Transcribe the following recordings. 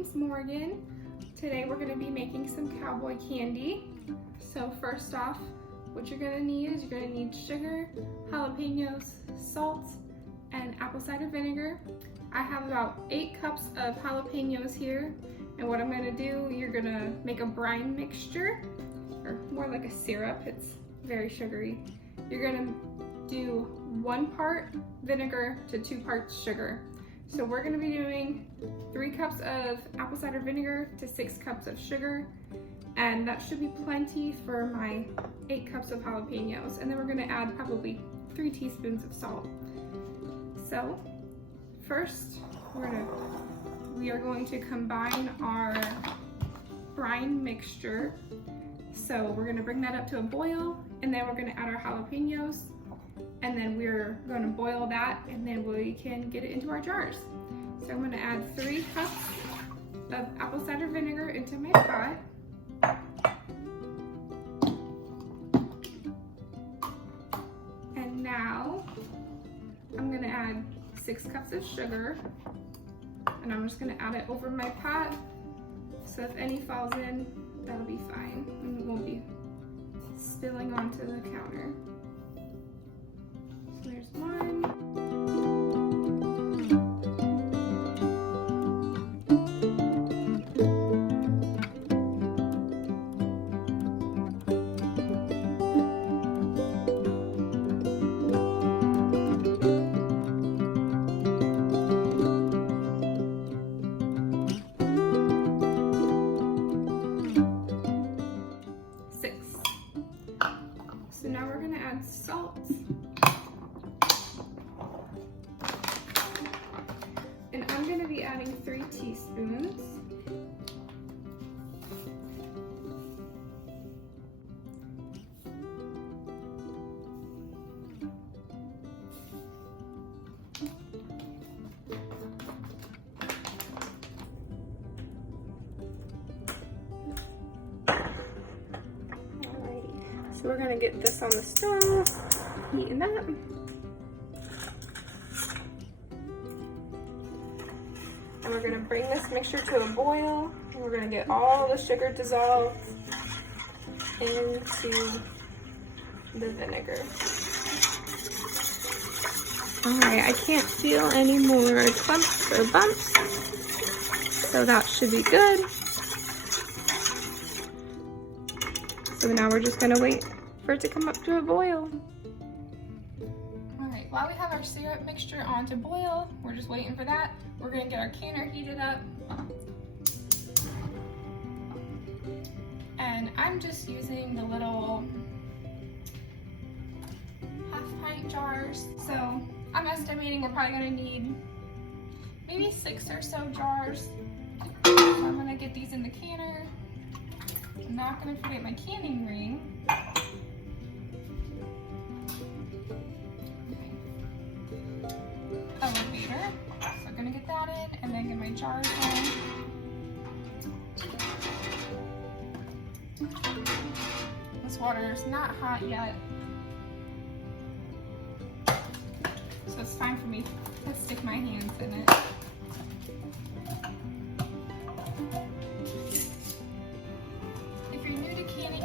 name's Morgan. Today we're going to be making some cowboy candy. So first off, what you're going to need is you're going to need sugar, jalapeños, salt, and apple cider vinegar. I have about 8 cups of jalapeños here, and what I'm going to do, you're going to make a brine mixture, or more like a syrup. It's very sugary. You're going to do 1 part vinegar to 2 parts sugar. So we're going to be doing 3 cups of apple cider vinegar to 6 cups of sugar, and that should be plenty for my 8 cups of jalapeños. And then we're going to add probably 3 teaspoons of salt. So first, we are going to combine our brine mixture. So we're going to bring that up to a boil, and then we're going to add our jalapeños, and then we're going to boil that, and then we can get it into our jars. So I'm going to add 3 cups of apple cider vinegar into my pot. And now I'm going to add 6 cups of sugar, and I'm just going to add it over my pot. So if any falls in, that'll be fine, and it won't be spilling onto the counter. So there's 1. 6. So now we're going to add salt. And I'm going to be adding 3 teaspoons. So we're gonna get this on the stove, heating up. And we're gonna bring this mixture to a boil, and we're gonna get all the sugar dissolved into the vinegar. All right, I can't feel any more clumps or bumps, so that should be good. So now we're just gonna wait for it to come up to a boil. All right, while we have our syrup mixture on to boil, we're just waiting for that. We're gonna get our canner heated up. And I'm just using the little half-pint jars. So I'm estimating we're probably gonna need maybe 6 or so jars. So I'm gonna get these in the canner. I'm not going to forget my canning ring. Elevator. So I'm going to get that in, and then get my jars in. This water is not hot yet, so it's time for me to stick my hands in it.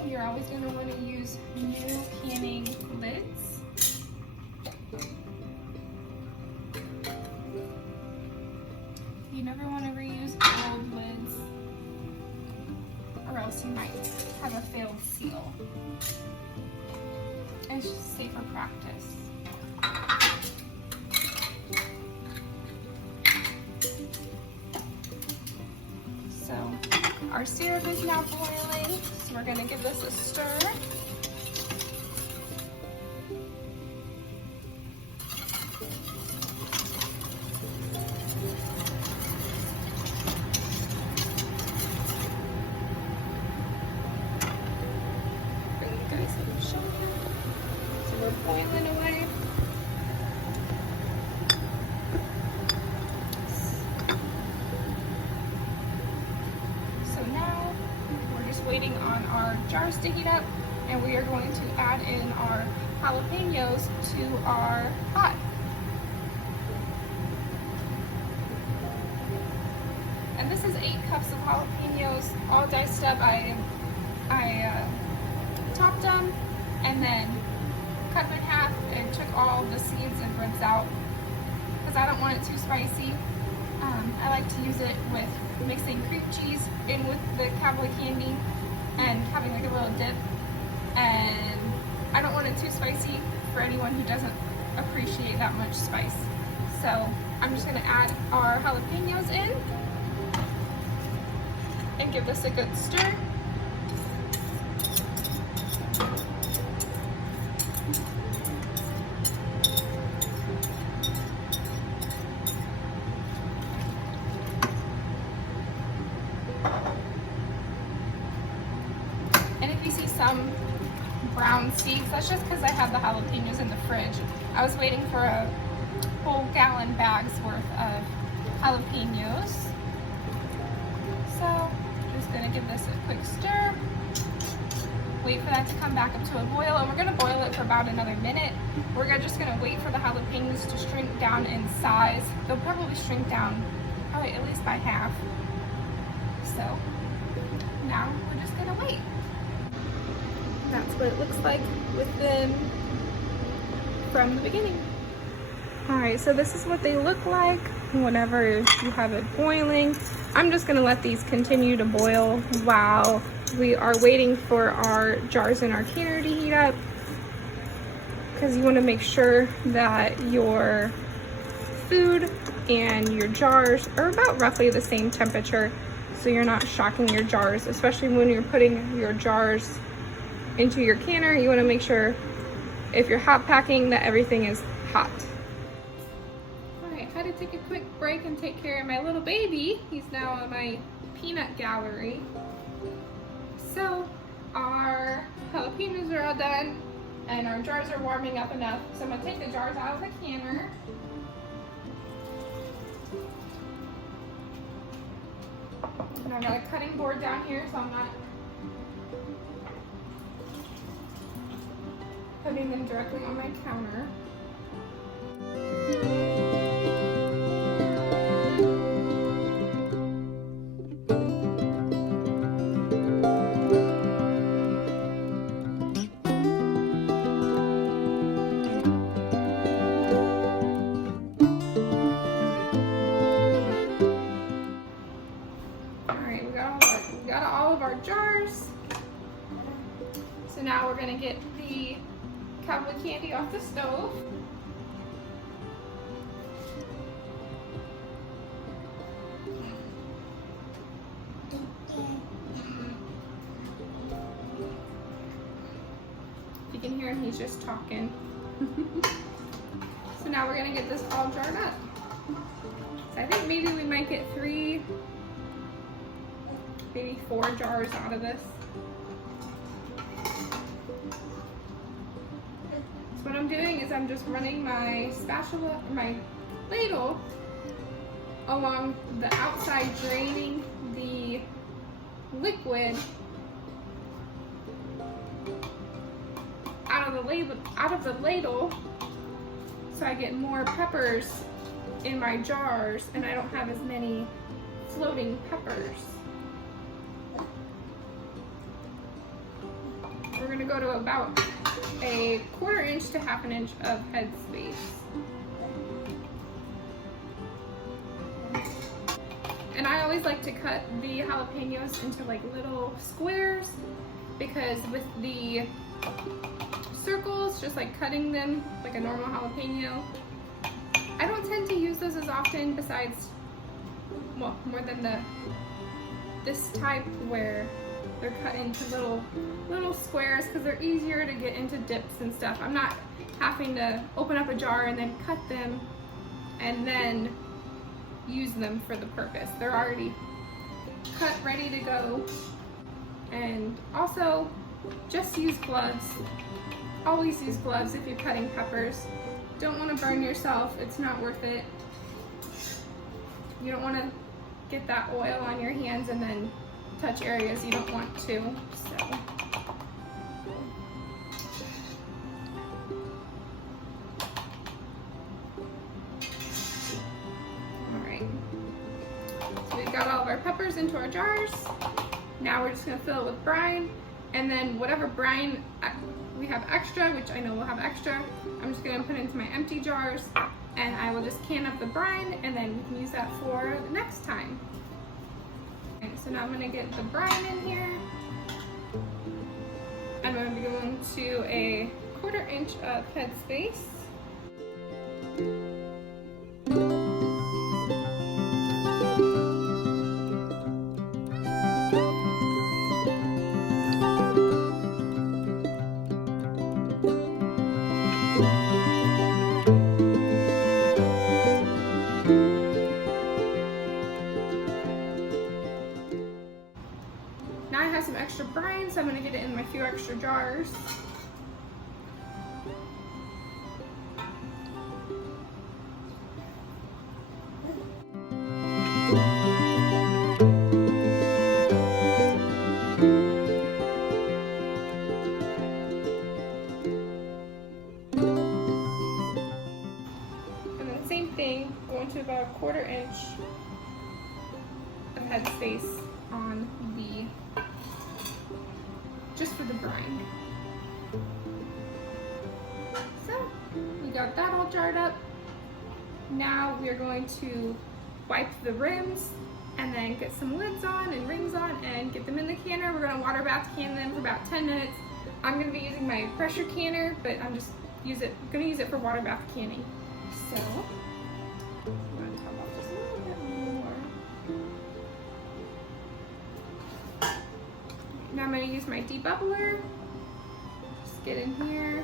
You're always going to want to use new canning lids. You never want to reuse old lids, or else you might have a failed seal. It's just safer practice. So our syrup is now boiling, so we're going to give this a stir. Bring you guys some sugar. So we're boiling away. Waiting on our jars to heat up, and we are going to add in our jalapeños to our pot. And this is 8 cups of jalapenos, all diced up. I chopped them and then cut them in half and took all the seeds and ribs out because I don't want it too spicy. I like to use it with mixing cream cheese in with the Cowboy Candy and having like a little dip. And I don't want it too spicy for anyone who doesn't appreciate that much spice. So I'm just gonna add our jalapenos in and give this a good stir. And if you see some brown seeds, that's just because I have the jalapenos in the fridge. I was waiting for a whole gallon bag's worth of jalapenos. So just gonna give this a quick stir. Wait for that to come back up to a boil, and we're gonna boil it for about another minute. We're just gonna wait for the jalapenos to shrink down in size. They'll probably shrink down probably at least by half. So now we're just gonna wait. That's what it looks like with them from the beginning. All right, so this is what they look like whenever you have it boiling. I'm just gonna let these continue to boil while we are waiting for our jars and our canner to heat up, because you wanna make sure that your food and your jars are about roughly the same temperature, so you're not shocking your jars, especially when you're putting your jars into your canner. You wanna make sure if you're hot packing that everything is hot. Had to take a quick break and take care of my little baby. He's now in my peanut gallery. So our jalapenos are all done and our jars are warming up enough. So I'm gonna take the jars out of the canner. And I've got a cutting board down here, so I'm not putting them directly on my counter. Jars. So now we're gonna get the Cowboy Candy off the stove. If you can hear him, he's just talking. So now we're gonna get this all jarred up. So I think maybe we might get 3, maybe 4 jars out of this. So what I'm doing is I'm just running my spatula, or my ladle, along the outside, draining the liquid out of the ladle, so I get more peppers in my jars and I don't have as many floating peppers. We're gonna go to about a 1/4 inch to 1/2 inch of head space. And I always like to cut the jalapenos into like little squares, because with the circles, just like cutting them like a normal jalapeno, I don't tend to use those as often, besides, well, more than this type where they're cut into little squares, because they're easier to get into dips and stuff. I'm not having to open up a jar and then cut them and then use them for the purpose. They're already cut, ready to go. And also, just use gloves. Always use gloves if you're cutting peppers. Don't want to burn yourself, it's not worth it. You don't want to get that oil on your hands and then touch areas you don't want to. So. Alright. So we've got all of our peppers into our jars. Now we're just gonna fill it with brine, and then whatever brine we have extra, which I know we'll have extra, I'm just gonna put into my empty jars, and I will just can up the brine, and then we can use that for the next time. Okay, so now I'm gonna get the brine in here. I'm gonna be going to a 1/4 inch of head space. Now I have some extra brine, so I'm going to get it in my few extra jars. And then same thing, going to about 1/4 inch of head space on the just for the brine. So we got that all jarred up. Now we are going to wipe the rims and then get some lids on and rings on and get them in the canner. We're gonna water bath can them for about 10 minutes. I'm gonna be using my pressure canner, but I'm just gonna use it for water bath canning. So I'm gonna top off just a little bit more. Now I'm going to use my debubbler. Just get in here.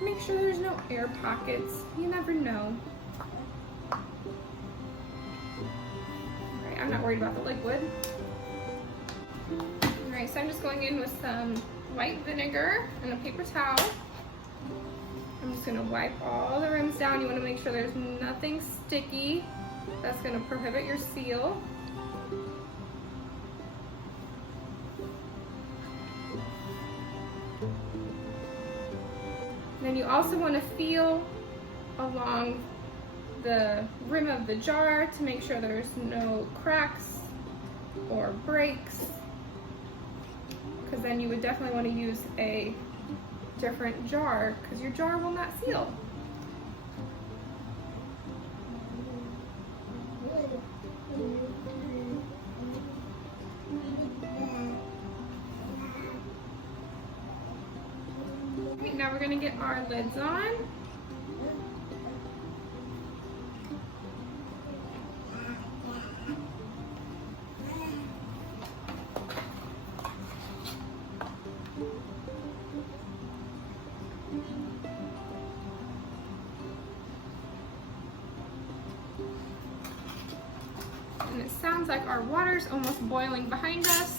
Make sure there's no air pockets. You never know. Alright, I'm not worried about the liquid. Alright, so I'm just going in with some white vinegar and a paper towel. I'm just going to wipe all the rims down. You want to make sure there's nothing sticky. That's going to prohibit your seal. Then you also want to feel along the rim of the jar to make sure there's no cracks or breaks, because then you would definitely want to use a different jar because your jar will not seal. Now we're going to get our lids on. And it sounds like our water's almost boiling behind us,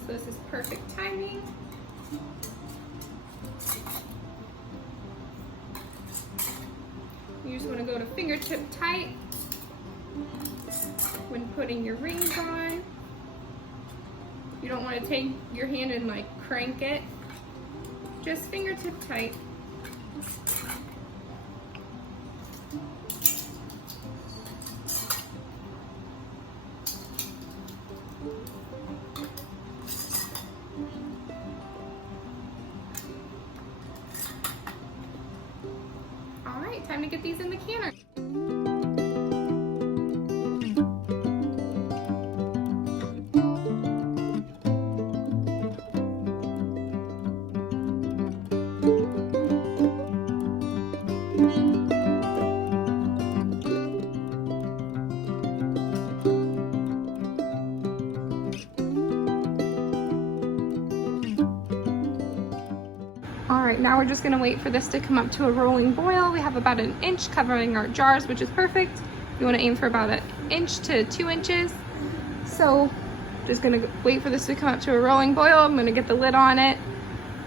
so this is perfect timing. You just want to go to fingertip tight when putting your rings on. You don't want to take your hand and like crank it. Just fingertip tight. Alright, time to get these in the canner. Alright, now we're just going to wait for this to come up to a rolling boil. We have about 1 inch covering our jars, which is perfect. You want to aim for about 1 inch to 2 inches. So just going to wait for this to come up to a rolling boil. I'm going to get the lid on it.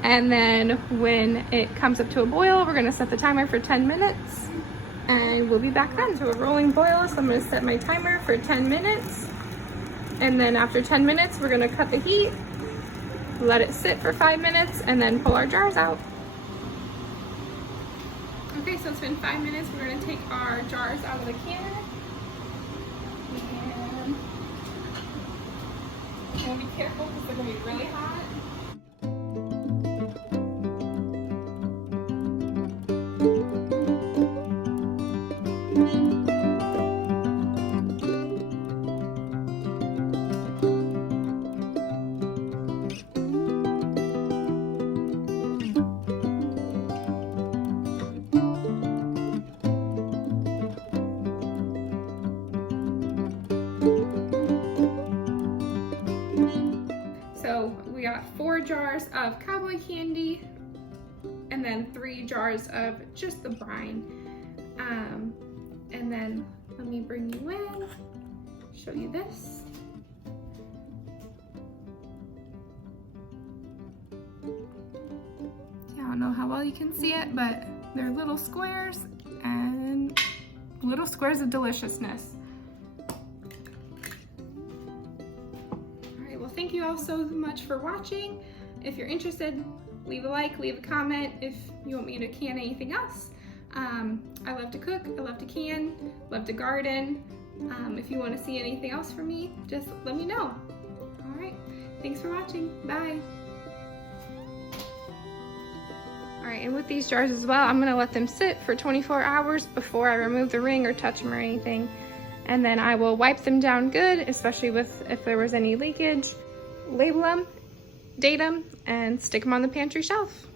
And then when it comes up to a boil, we're going to set the timer for 10 minutes. And we'll be back then to a rolling boil. So I'm going to set my timer for 10 minutes. And then after 10 minutes, we're going to cut the heat. Let it sit for 5 minutes and then pull our jars out. Okay, so it's been 5 minutes. We're gonna take our jars out of the canner. And be careful because they're gonna be really hot. So we got 4 jars of Cowboy Candy and then 3 jars of just the brine. And then let me bring you in, show you this. I don't know how well you can see it, but they're little squares and little squares of deliciousness. Thank you all so much for watching. If you're interested, leave a like, leave a comment if you want me to can anything else. I love to cook, I love to can, love to garden. If you want to see anything else from me, just let me know. All right, thanks for watching, bye. All right, and with these jars as well, I'm gonna let them sit for 24 hours before I remove the ring or touch them or anything. And then I will wipe them down good, especially if there was any leakage. Label them, date them, and stick them on the pantry shelf.